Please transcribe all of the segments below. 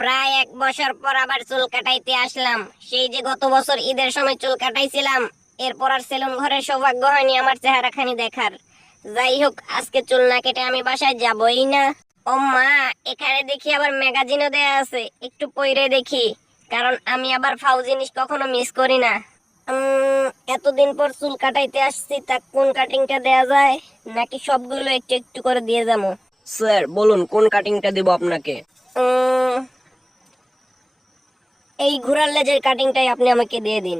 প্রায় 1 বছর পর আবার চুল কাটাইতে আসলাম। সেই যে গত বছর ঈদের সময় চুল কাটাইছিলাম, এরপর আর সেলুন ঘরের সৌভাগ্য হয়নি আমার চেহারাখানি দেখার। যাই হোক, আজকে চুল না কেটে আমি বাসায় যাবই না। ও মা, এখানে দেখি আবার ম্যাগাজিনও দেয়া আছে, একটু পইরে দেখি, কারণ আমি আবার ফাউ জিনিস কখনো মিস করি না। এতদিন পর চুল কাটাইতে আসছি, তা কোন কাটিংটা দেয়া যায়, নাকি সবগুলো একটু একটু করে দিয়ে যাবো? স্যার বলুন কোন কাটিংটা দিব আপনাকে? উম, এই ঘোড়ার লেজের কাটিংটাই আপনি আমাকে দিয়ে দিন।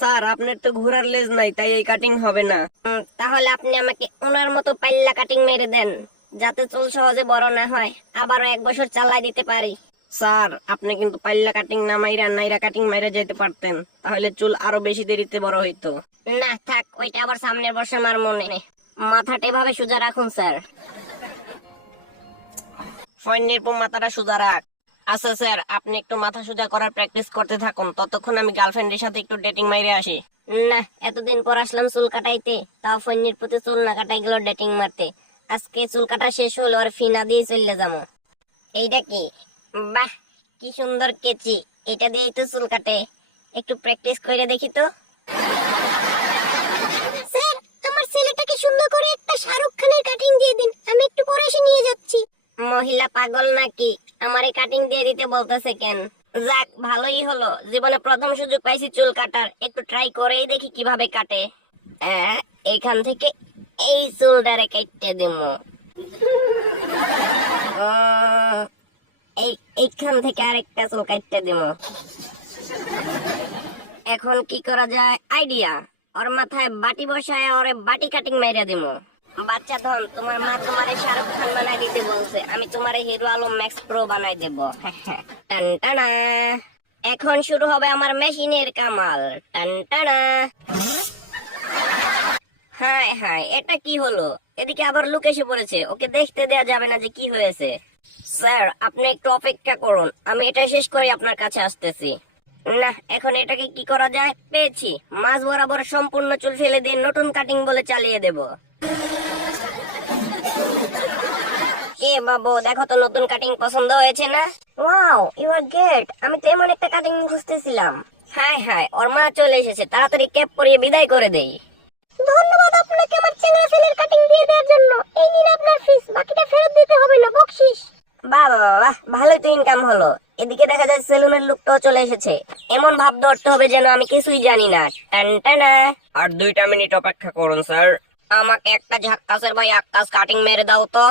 স্যার আপনার তো ঘোড়ার লেজ নাই, তাই এই কাটিং হবে না। তাহলে আপনি আমাকে ওনার মতো পাল্লা কাটিং মেরে দেন, যাতে চুল সহজে বড় না হয়, আবারও 1 বছর চালাই দিতে পারি। স্যার আপনি কিন্তু পাল্লা কাটিং না মাইরা নাইরা কাটিং মাইরা যেতে পারতেন, তাহলে চুল আরো বেশি দেরিতে বড় হইতো। না থাক, ওইটা আবার সামনের বর্ষে আমার মনে নেই। মাথাটা এভাবে সোজা রাখুন স্যার। ফয়নের পর মাথাটা সোজা রাখ। আচ্ছা স্যার, আপনি একটু মাথা সোজা করার প্র্যাকটিস করতে থাকুন, ততক্ষণ আমি গার্লফ্রেন্ডের সাথে একটু ডেটিং মাইরে আসি। না, এতদিন পর আসলাম চুল কাটাইতে, তাও ফন্নির প্রতি চুল না কাটাই গেল ডেটিং মারতে। আজকে চুল কাটা শেষ হলো, আর ফি না দিয়ে চলে যাবো। এইটা কি? বাহ, কি সুন্দর কেচি! এটা দিয়েই তো চুল কাটে। একটু প্র্যাকটিস করে দেখি তো। স্যার, আমার ছেলেটাকে সুন্দর করে একটা শাহরুখ খানের কাটিং দিয়ে দিন, আমি একটু পরে এসে নিয়ে যাচ্ছি। মহিলা পাগল নাকি? আমারে কাটিং দিয়ে দিতে বলতেছে কেন? যাক, ভালোই হলো, জীবনে প্রথম সুযোগ পাইছি চুল কাটার, একটু ট্রাই করেই দেখি কিভাবে কাটে। এইখান থেকে এই চুলটারে কেটে দিমু। এইখান থেকে আরেকটা চুল কাটতে দিমু। এখন কি করা যায়? আইডিয়া! ওর মাথায় বাটি বসায় ওরে বাটি কাটিং মাইরা দিমু। বাচ্চা ধন, তোমার মা তোমারে শাহরুখ খান বানাই দিতে বলছে, আমি তোমারে হিরো আলম ম্যাক্স প্রো বানাই দেব। টান টানা। এখন শুরু হবে আমার মেশিনের কামাল। টান টানা। হায় হায়, এটা কি হলো? এদিকে আবার লোক এসে পড়েছে, ওকে দেখতে দেয়া যাবে না যে কি হয়েছে। স্যার আপনি একটু অপেক্ষা করুন, আমি এটা শেষ করে আপনার কাছে আসতেছি। না, এখন এটাকে কি করা যায়? পেয়েছি! মাঝ বরাবর সম্পূর্ণ চুল ফেলে দিয়ে নতুন কাটিং বলে চালিয়ে দেব। কে বাবু, দেখো তো নতুন কাটিং পছন্দ হয়েছে না? Wow, you are great! আমি তো এমন একটা কাটিং খুঁজতেছিলাম। হায় হায়, ওর মা চলে এসেছে, তাড়াতাড়ি ক্যাপ পরিয়ে বিদায় করে দেই। ধন্যবাদ আপনাকে আমার চেংড়া ছেলের কাটিং দিয়ে দেওয়ার জন্য। এই নিন আপনার ফিস, বাকিটা ফেরত দিতে হবে না, বকশিশ। বাহ বাহ বাহ, ভালোই তো ইনকাম হলো। এদিকে দেখা যায় সেলুনের লোকটাও চলে এসেছে। এমন ভাব ধরতে হবে যেন আমি কিছুই জানি না। টান টানা। আর 2 মিনিট অপেক্ষা করুন স্যার। আমাকে একটা ঝাক্কাসের ভাই আক্কাস কাটিং মেরে দাও তো।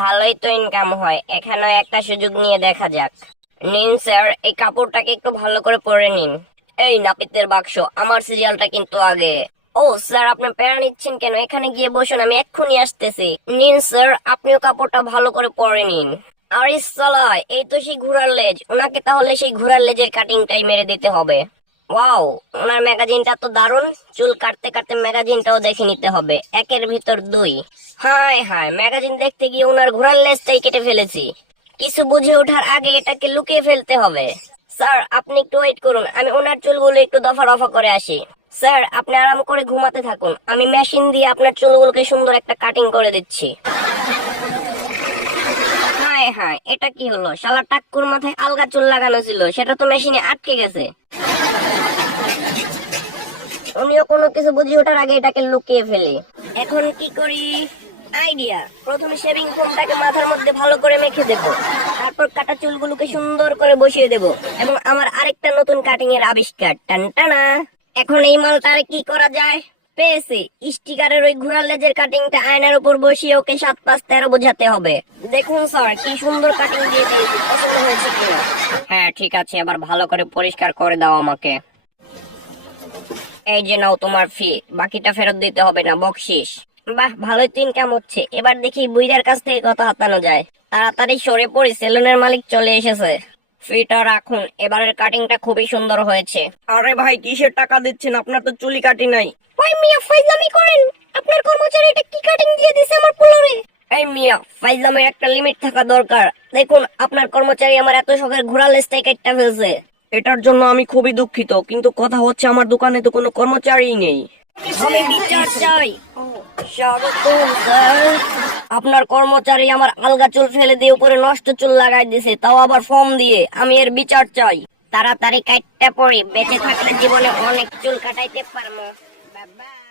ভালোই তো ইনকাম হয়, এখানেও একটা সুযোগ নিয়ে দেখা যাক। নিন স্যার, এই কাপড়টাকে একটু ভালো করে পরে নিন। এই নাপিতের বাক্স, আমার সিরিয়ালটা কিন্তু আগে। ও স্যার, আপনি প্যারা নিচ্ছেন কেন? এখানে গিয়ে বসুন, আমি এক্ষুনি আসতেছি। নিন স্যার, আপনিও কাপড়টা ভালো করে পরে নিন। আরে সালা, এই তো সেই ঘোড়ার লেজ। ওনাকে তাহলে সেই ঘোড়ার লেজের কাটিংটাই মেরে দিতে হবে। ওয়াও, ওনার ম্যাগাজিনটা তো দারুণ। চুল কাটতে কাটতে ম্যাগাজিনটাও দেখে নিতে হবে, একের ভিতর দুই। হায় হায়, ম্যাগাজিন দেখতে গিয়ে ওনার ঘোড়ার লেজটাই কেটে ফেলেছি। কিছু বুঝে ওঠার আগে এটাকে লুকিয়ে ফেলতে হবে। স্যার আপনি একটু ওয়েট করুন, আমি ওনার চুলগুলো একটু দফা রফা করে আসি। স্যার আপনি আরাম করে ঘুমাতে থাকুন, আমি মেশিন দিয়ে আপনার চুলগুলোকে সুন্দর একটা কাটিং করে দিচ্ছি। হায় হায়, এটা কি হলো? শালা টাক্কুর মাথায় আলগা চুল লাগানো ছিল, সেটা তো মেশিনে আটকে গেছে। উনিও কোনো কিছু বুঝে ওঠার আগে এটাকে লুকিয়ে ফেলে। এখন কি করি? আইডিয়া! প্রথমে শেভিং ফোমটাকে মাথার মধ্যে ভালো করে মেখে দেব, তারপর কাটা চুলগুলোকে সুন্দর করে বসিয়ে দেব, এবং আমার আরেকটা নতুন কাটিং এর আবিষ্কার। টান টানা। এখন এই মালটারে কি করা যায়? পেয়েছি! স্টিকারের ওই ঘোড়ার লেজের কাটিংটা আয়নার উপর বসিয়ে ওকে 7 5 13 বোঝাতে হবে। দেখুন স্যার, কি সুন্দর কাটিং দিয়ে দিয়েছি, পছন্দ হয়েছে কিনা? হ্যাঁ ঠিক আছে, এবার ভালো করে পরিষ্কার করে দাও আমাকে। এই যে নাও তোমার ফি, বাকিটা ফেরত দিতে হবে না, বকশিস। বাহ, ভালোই তো ইনকাম হচ্ছে। এবার দেখি বুইড়ার কাছ থেকে কত হাতানো যায়। তাড়াতাড়ি সরে পড়ি, সেলুনের মালিক চলে এসেছে। ফিটা রাখুন, এবারের কাটিংটা খুবই সুন্দর হয়েছে। আরে ভাই, কিসের টাকা দিচ্ছেন? আপনার তো চুলি কাটি নাই। ওই মিয়া, ফাইজলামি করেন? আপনার কর্মচারী এটা কি কাটিং দিয়ে দিছে আমার পোলারে? এই মিয়া, ফাইজলামের একটা লিমিট থাকা দরকার। দেখুন, আপনার কর্মচারী আমার এত শখের ঘোড়া লেজটাই কেটে ফেলছে। এটার জন্য আমি খুবই দুঃখিত, কিন্তু কথা হচ্ছে আমার দোকানে তো কোনো কর্মচারী নেই। আমি বিচার চাই। স্বাগতম স্যার। আপনার কর্মচারী আমার আলগা চুল ফেলে দিয়ে উপরে নষ্ট চুল লাগাই দিছে, তাও আবার ফর্ম দিয়ে। আমি এর বিচার চাই। তাড়াতাড়ি কাটতে পড়ি, বেঁচে থাকলে জীবনে অনেক চুল কাটাইতে পারবো। বাবা।